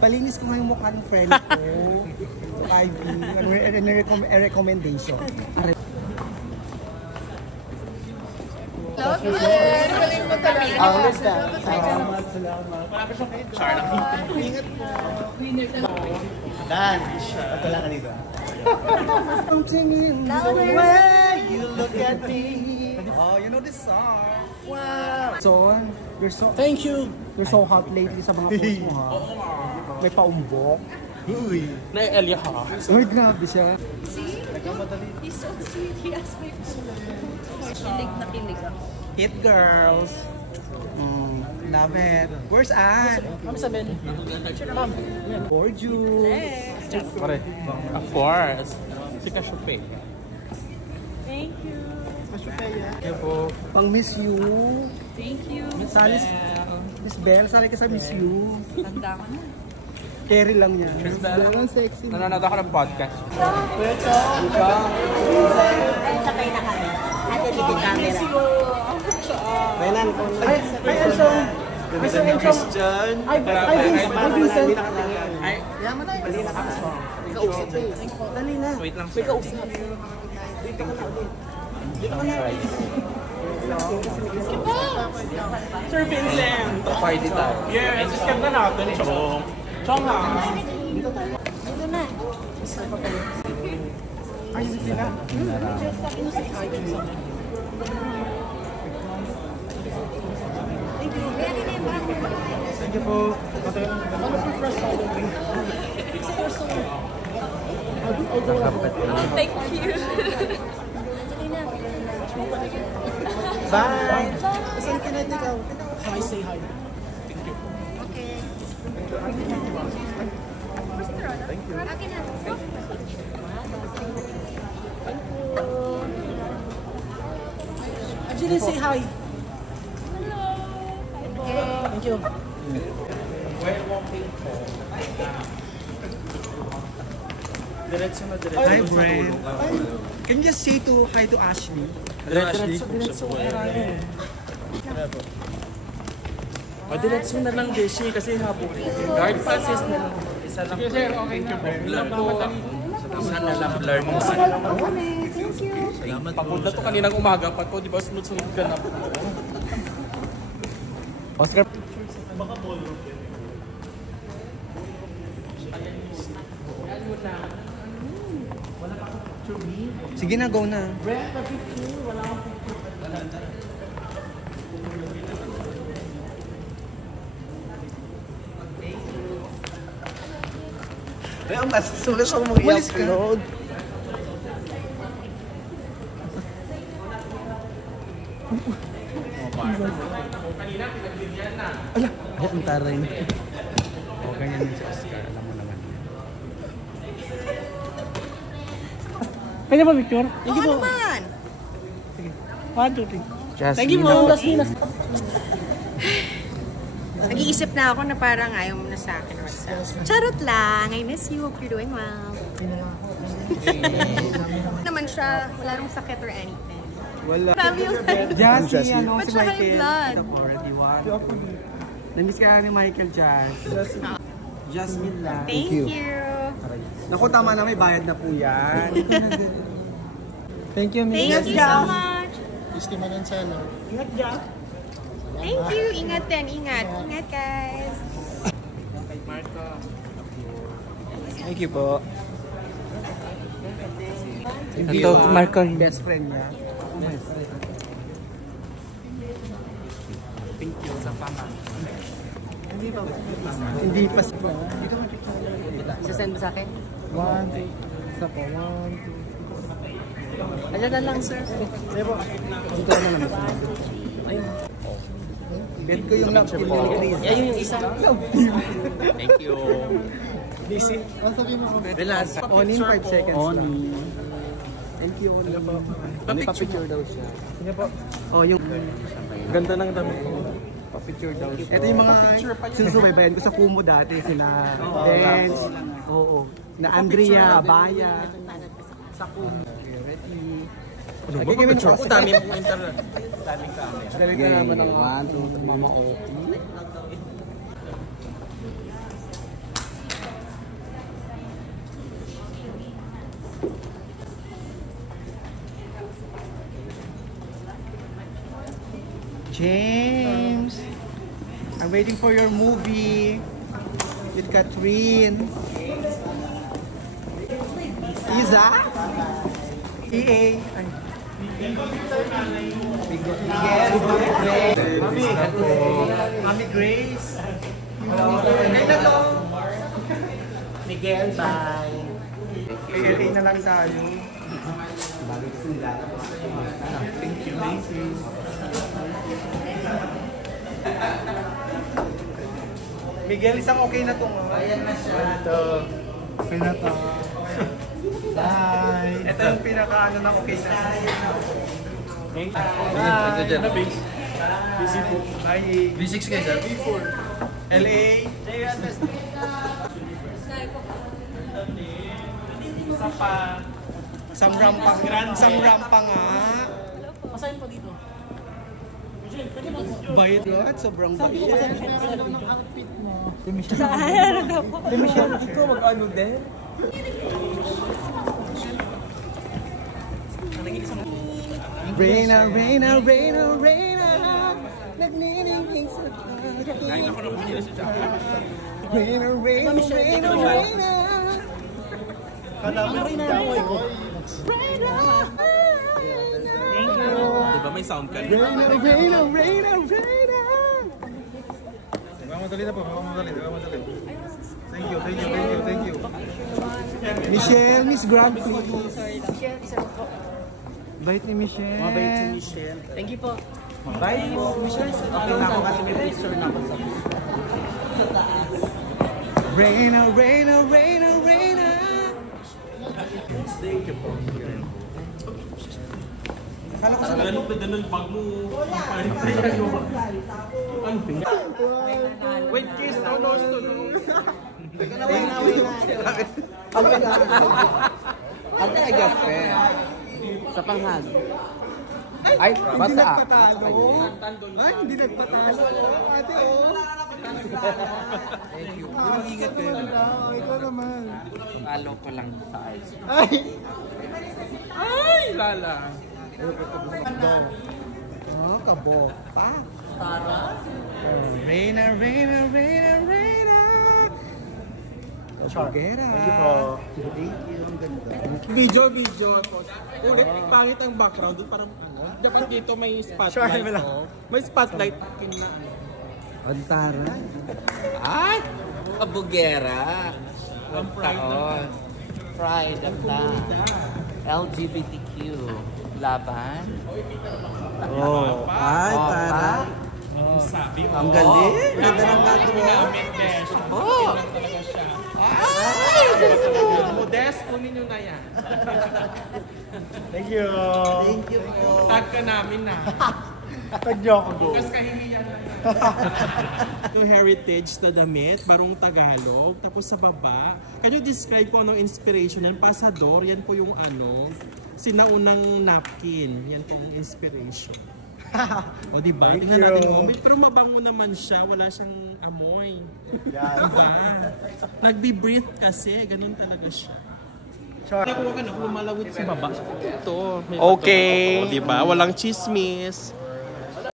Palinis ko nga yung mukha ng friend ko. Ivy. A recommendation. Dan, ito lang kanito. Something in the way you look at me. Oh, you know this song. Wow. So, you're so... Thank you. You're so hot lately sa mga posts mo, ha? May paumbok. Uy. Na-Elia ha. Uy, grabe siya. See? He's so sweet. He asked me for kilig na kilig ako. Hit girls. Love it. Where's Anne? Mami sabihin. Picture na mami. Gorgeous. Pare. Of course. Si Kashupe. Thank you. Thank you po. Pang Miss You. Thank you. Miss Belle, sali ka sa Miss You. Tanda ko na. Carry lang niya. Miss Belle. Ang sexy. Nanonood ako ng podcast. Sabay na kami. Ate, hindi camera. Renan, Ay, Enzo. Christian. Ay, Vincent. Ay, Yaman na yun. Bali na ka. Kausap eh. Dali na. wait lang. May kausap. Dito ka na ulit. Dito ka na. Sir Vincent. Party tayo. Yes, skip na natin. Chong. Chong ha. Dito na. Ay, sila. Thank you po. Thank you. Bye. Saan ka na ikaw? Hi, say hi. Okay. Thank you. Angeline, say hi. Hello. Thank you. Diretso na diretso. Hi, Brent. Can you just say hi to Ashley? Diretso na lang. Diretso na lang, Deshi, kasi hapon. Guard Francis na lang. Isa lang. Sige sir, okay. Ilan po? Isa na lang learning. Thank you. Salamat po. Pagod na to kaninang umaga pa to, di ba sunod-sunod ka na po. Oscar. Baka ballroom din. Sige na, go na. Ay, ang sulit ako mag-iyak. Ala, ay, ang taray na. O, ganyan yun si Oscar. Alam mo naman. Kanya ba, Victor? Oo naman. 1, 2, 3. Thank you po. Nag-iisip na ako na parang ayaw mo na sa akin. Charot lang. I miss you. Hope you're doing well. Naman siya. Wala nang sakit or anything. Wala. Probably like... Jasmine, ano, Ba't si siya high Michael. blood? The already one. Namiss ka ni Michael Jazz. Jasmine lang. Thank you. Naku, tama na, may bayad na po yan. Thank you, Miss. Thank you so much. Estima nun sa ano. Ingat dyan. Thank you. Ingat din. Ingat. Ingat, guys. Thank you po. Ito, Marco. Best friend niya. Oh my God. Thank you sa pama. Hindi pa. Hindi pa. Dito ka. Isasend mo sa akin? 1, 2. Isa po. 1, 2. Ayan na lang, sir. Sige po. Dito na naman. Ayun. Bet ko yung love team ni Chris. Ayun yung isa. Thank you. DC. Ano sabihin mo? Relax. On in 5 seconds On. lang. Thank you. Ano po? Pa-picture daw siya. Sige po. Oh, yung Ganda ng damit ko. Pa-picture daw siya. ito yung mga susubaybayan ko sa Kumu dati. Sina Benz. Oo. Na Andrea, Baya. Sa Kumu. Ready. Ano ba pa-picture ako? Dami mong internet. Daming kami. Dali ka naman ng 1, 2, 3. Mama, James, I'm waiting for your movie with Catherine. Iza? EA. Mami Grace. Miguel, bye. PLA na lang tayo. Thank you, Daisy. Miguel, isang okay na to. Ayan na siya. Ito. Okay na to. Bye. Ito yung pinaka-ano na okay na. Bye. Bye. Busy po. Bye. B6 kayo, sir? B4. LA. Isa pa. Samrampa nga. Masahin po dito. Bayad at sobrang bayad. Ikaw mag-ano din? Reyna, Reyna, Reyna, Reyna. Nagniningning sa tayo. Kain ako ng kanila si Jackie. Reyna, Reyna, Reyna, Reyna. Kalaman rin na ako ko. Diba may sound ka rin? Reyna, Reyna, Reyna, Reyna. Madali na po, madali. Thank you. Michelle, Miss Grant, please. Bait ni Michelle. Mabait si Michelle. Thank you po. Bait po, Michelle. Okay na ako kasi may picture na ako sa Reyna, Reyna, Reyna, Reyna. Thank you po. Kala ko sa Ganun pag mo. Ano pinga? Wait, kiss. No. Ate, I got pen. Sa panghag. Ay, hindi basta. nagpatalo. Ay, hindi nagpatalo. Ate, oh. Thank you. Ingat kayo. Ikaw naman. Talo ko lang sa eyes. Ay, lala. Oh, kabota. Reyna, Reyna, Reyna, Reyna. Kabugera. Thank you po. Thank you. Ang ganda. Video. Ulit, pangit ang background. Parang dapat dito may spotlight. May spotlight. Antara. Ay! Kabugera. Ang taon. Pride of the LGBTQ. Laban. Oh. Ay, tara. Sabi mo. Ang galing. Ganda ng gato mo. Oh! Modest, kunin nyo na yan. Thank you. Thank you po. Tag ka namin na. Tag niyo ako doon. Bukas kahihiyan na. Yung heritage na damit, barong Tagalog. Tapos sa baba, can you describe po anong inspiration yan? Pasador, yan po yung ano, sinaunang napkin. Yan po ang inspiration. O diba? Tingnan natin mo. Pero mabango naman siya, wala siyang amoy. Diba? Nagbi-breathe kasi, ganun talaga siya. Nakuha ka na, lumalawit sa baba. Ito. Okay. O diba? Walang chismis.